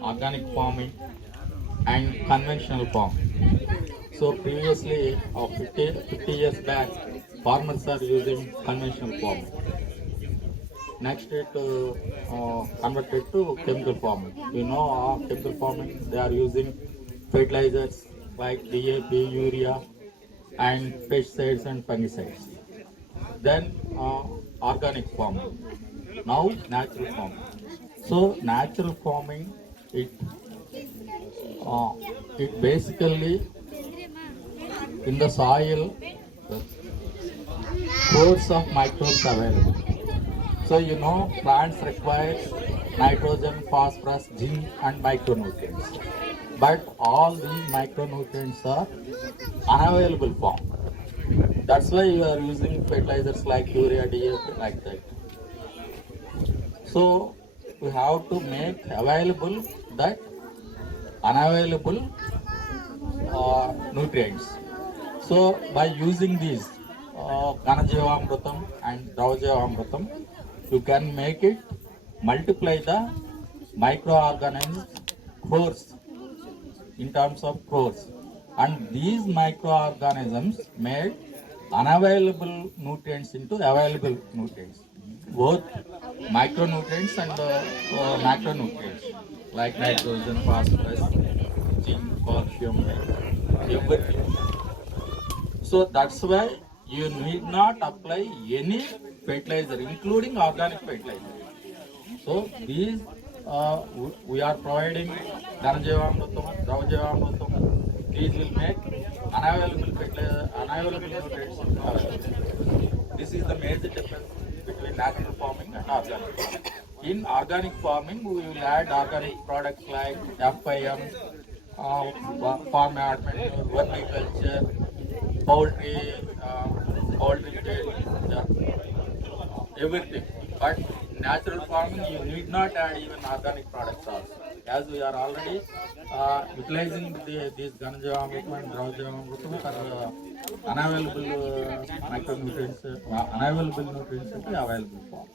organic farming and conventional farming. So previously, 50 years back, farmers are using conventional farming. Next it converted to chemical farming. Chemical farming, they are using fertilizers like DAP, urea, and pesticides and fungicides. Then organic farming. Now natural farming. So natural farming, it uh, it basically in the soil, the crores of microbes available. So plants require nitrogen, phosphorus, zinc, and micronutrients. But all these micronutrients are unavailable form. That's why you are using fertilizers like urea, DAP, like that. So we have to make available that unavailable nutrients. So by using these Ganajivamrutam and Dravajivamrutam, you can make it multiply the microorganisms crores in terms of crores. And these microorganisms made unavailable nutrients into available nutrients. Both micronutrients and macronutrients like nitrogen, phosphorus, zinc, calcium, everything. So that's why you need not apply any fertilizer, including organic fertilizer. So these we are providing Dhanajivamrutam, Dravajivamrutam. These will make unavailable fertilizer, unavailable nutrients available. This is the major difference between natural farming and organic farming. In organic farming, we will add organic products like FIM, farm aid manure, vermiculture, poultry, poultry feed, everything. But natural farming, you need not add even organic products also. As we are already utilizing these Ganajivamrutam and Dravajivamrutam for unavailable micronutrients, unavailable nutrients in the available form.